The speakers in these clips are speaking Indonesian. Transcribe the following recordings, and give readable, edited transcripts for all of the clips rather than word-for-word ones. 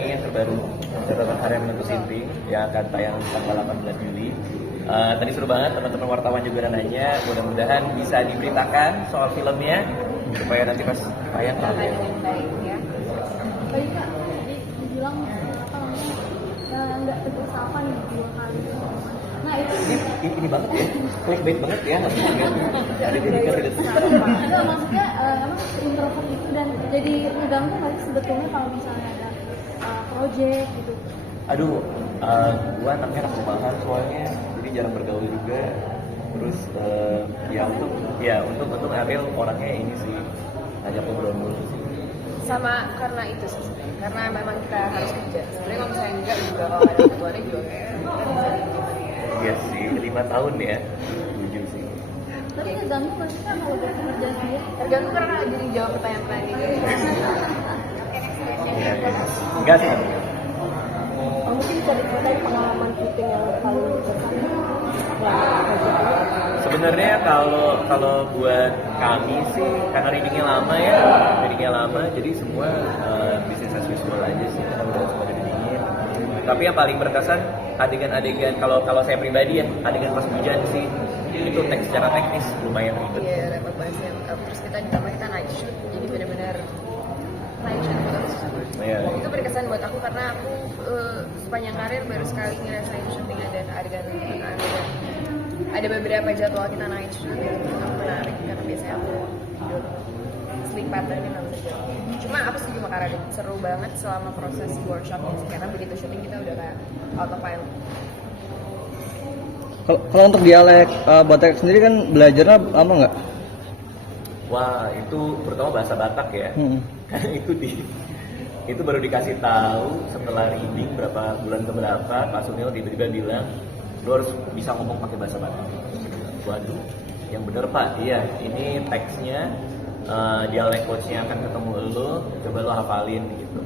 ini yang terbaru, catatan harian Menentu Sinting yang akan tayang tanggal 18 Juli. Tadi seru banget, teman-teman wartawan juga nanya, mudah-mudahan bisa diberitakan soal filmnya supaya nanti pas tayang tahu ya. Baik Kak, tadi dibilang apa namanya nggak tegas apa nih 2 kali. Nah itu Ini banget ya, clickbait banget ya, nggak bisa kan? Ada dedikasi dan enggak, maksudnya emang introvert itu dan jadi ngeganggu nggak sih sebetulnya kalau misalnya ada project gitu. Aduh, gua anaknya anak rumahan soalnya, jadi jarang bergaul juga. Terus untuk Ariel orangnya ini sih ngajak ngobrol mulu sih. Sama karena itu sih, karena memang kita harus kerja. Sebenarnya kalau misalnya enggak juga kalau ada keluarnya juga kayak kita bisa gimana ya. Iya sih, 5 tahun ya, setuju sih. Tapi ngeganggu nggak sih Kak kalau udah kerja sendiri? Tergantung karena jadi jawab pertanyaan-pertanyaan ini. Iya. Enggak sih. Mungkin bisa diceritain pengalaman syuting yang paling berkesan selama kerja ini. Sebenarnya kalau buat kami sih karena readingnya lama, jadi semua bisnis as usual aja sih, kita udah semua readingnya. Tapi yang paling berkesan adegan-adegan kalau saya pribadi ya, adegan pas hujan sih itu secara teknis lumayan ribet. Iya, repot banget sih. Terus kita ditambah kita night shoot, jadi benar-benar night shoot terus. Iya. Itu berkesan buat aku karena aku sepanjang karir baru sekali ngerasain syuting dan adegan. Ada beberapa jadwal kita night shoot yang menarik karena biasanya aku tidur sleep pattern yang nggak bisa jalan. Cuma aku setuju sama Kak Radit, seru banget selama proses workshopnya sih, karena begitu syuting kita udah kayak autopilot. Kalau untuk dialek Batak sendiri kan belajarnya lama nggak? Wah, itu terutama bahasa Batak ya. Karena itu baru dikasih tahu setelah reading berapa bulan keberapa, Pak Sunil tiba-tiba bilang lu harus bisa ngomong pakai bahasa Batak. Waduh, yang bener Pak, iya ini teksnya dialek coachnya akan ketemu lu, coba lu hafalin gitu.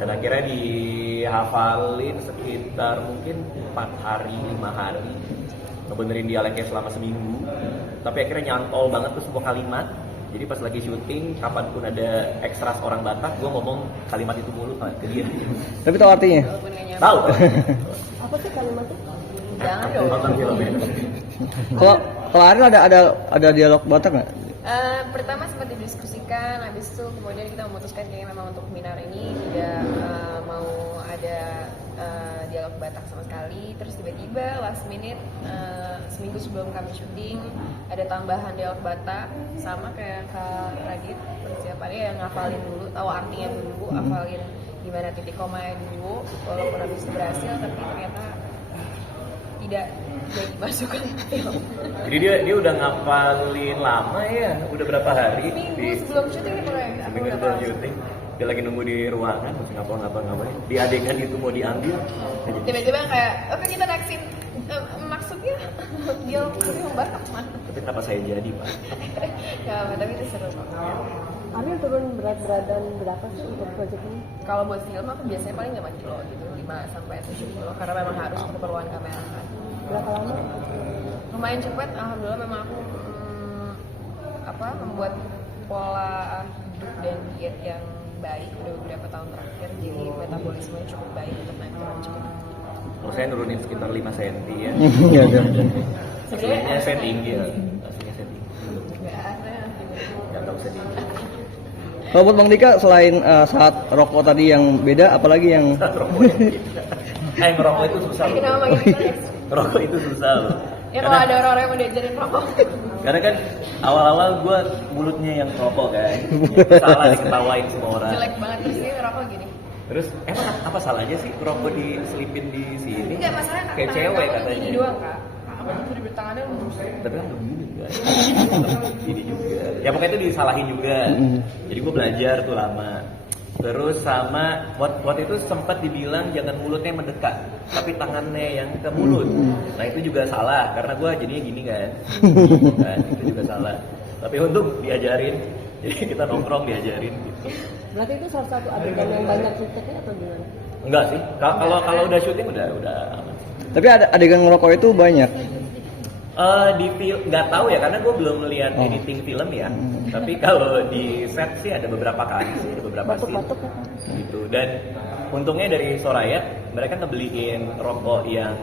Dan akhirnya dihafalin sekitar mungkin 4 hari, 5 hari, ngebenerin dialeknya selama seminggu. Tapi akhirnya nyantol banget tuh semua kalimat. Jadi pas lagi syuting, kapanpun ada ekstras orang Batak, gue ngomong kalimat itu mulu ke dia. Tapi tahu artinya? Walaupun nggak nyampe. Tahu? Apa sih kalimatnya? Jangan dong. Nonton filmnya. Kalau Ariel ada dialog Batak nggak? Pertama sempat didiskusikan, habis itu kemudian kita memutuskan kayaknya memang untuk Minar ini tidak mau ada dialog Batak sama sekali. Terus tiba-tiba last minute seminggu sebelum kami syuting ada tambahan dialog Batak, sama kayak Kak Radit, persiapannya yang ngafalin dulu, tahu artinya dulu, hafalin gimana titik komanya dulu, walaupun habis itu berhasil tapi ternyata tidak jadi masukkan film. Jadi dia udah ngapalin lama ya, udah berapa hari? Seminggu sebelum syuting itu ya. Seminggu sebelum syuting, dia lagi nunggu di ruangan, masih ngapal-ngapal. Di adegan itu mau diambil, Tiba-tiba kayak, oke kita naksin, maksudnya dialog yang Batak mana? tapi kenapa saya jadi Pak? Ya, tapi itu seru banget. Ariel turun berat badan berapa sih untuk project ini? Kalau buat film aku biasanya paling 5 kilo gitu, 5 sampai 7 kilo karena memang harus untuk keperluan kamera kan. Berapa lama? Lumayan cepat, alhamdulillah memang aku membuat pola hidup dan diet yang baik udah beberapa tahun terakhir, jadi metabolisme cukup baik untuk naik turun cepat. Kalau saya nurunin sekitar 5 cm ya. Iya, iya. Aslinya saya tinggi ya. Aslinya saya tinggi. Nggak ada. Nggak tahu saya tinggi. Kalau buat Bang Dika selain saat rokok tadi yang beda, apalagi yang Ngerokok ngerokok itu susah loh. Kenapa gitu? Ngerokok itu susah loh. Ya kalau ada orang-orang yang mau diajarin rokok. Karena kan awal-awal gue mulutnya yang ngerokok kan. Salah diketawain semua orang. Jelek banget terus dia ngerokok gini. Terus emang apa salahnya sih ngerokok diselipin di sini? Enggak, masalahnya Kayak tangan cewek kamu katanya. gini doang kak. Kamu tuh di tangannya lurus. Tapi kan begini kan. Gini juga. Ya pokoknya itu disalahin juga. Jadi gue belajar tuh lama. Terus sama waktu itu sempat dibilang jangan mulutnya mendekat, tapi tangannya yang ke mulut. Nah itu juga salah karena gue jadinya gini kan. Kan itu juga salah. Tapi untung diajarin. Jadi kita nongkrong diajarin gitu. Berarti itu salah satu adegan yang banyak syutingnya atau gimana? Enggak sih. Kalau udah syuting udah aman. tapi ada adegan ngerokok itu banyak. Di film nggak tahu ya karena gue belum melihat editing film ya. Tapi kalau di set sih ada beberapa kali sih, ada beberapa scene Batuk-batuk ya? gitu. Dan untungnya dari Soraya mereka ngebeliin rokok yang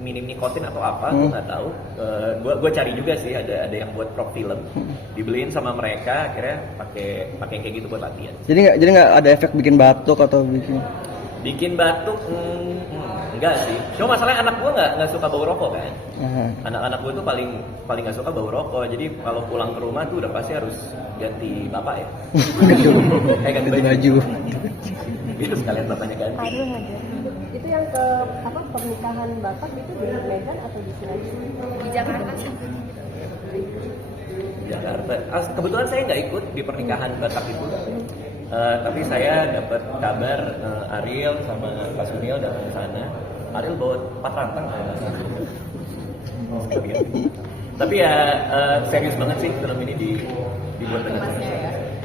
minim nikotin atau apa, gue nggak tahu. Gue cari juga sih, ada yang buat prop film, dibeliin sama mereka, akhirnya pakai kayak gitu buat latihan. Jadi nggak ada efek bikin batuk atau bikin batuk? Enggak sih. Cuma masalahnya anak gue nggak suka bau rokok kan. Anak-anak gue tuh paling nggak suka bau rokok. Jadi kalau pulang ke rumah tuh udah pasti harus ganti bapak ya. Ganti baju. Biar sekalian bapaknya ganti. Itu yang ke pernikahan bapak itu di Medan atau di Sulawesi? Di Jakarta sih. Jakarta. Kebetulan saya nggak ikut di pernikahan Batak itu. Tapi saya dapat kabar Ariel sama Pak Sunil datang ke sana. Ariel bawa 4 rantang. Tapi ya serius banget sih film ini dibuat dengan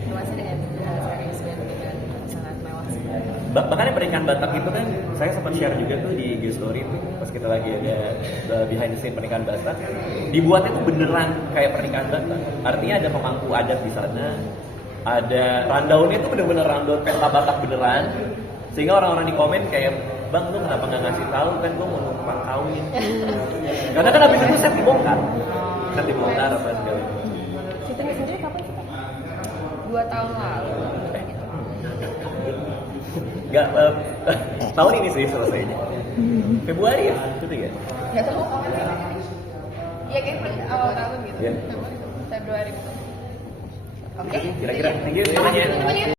Kemasnya dengan serius dan dengan sangat mewah sih. Bahkan yang pernikahan Batak itu kan saya sempat share juga tuh di IG story tuh pas kita lagi ada behind the scene pernikahan Batak, dibuatnya tuh beneran kayak pernikahan Batak. Artinya ada pemangku adat di sana, ada rundownnya tuh bener-bener rundown pesta Batak beneran, sehingga orang-orang di komen kayak, bang lu kenapa nggak ngasih tahu, kan gue mau numpang kawin. Karena kan abis itu set dibongkar apa segala. Syutingnya sendiri kapan sih? 2 tahun lalu. Nggak, tahun ini sih selesainya. Februari ya, syuting ya? Nggak tahu kapan sih. Iya kayaknya awal tahun gitu. Iya. Februari. Oke. Kira-kira, thank you semuanya.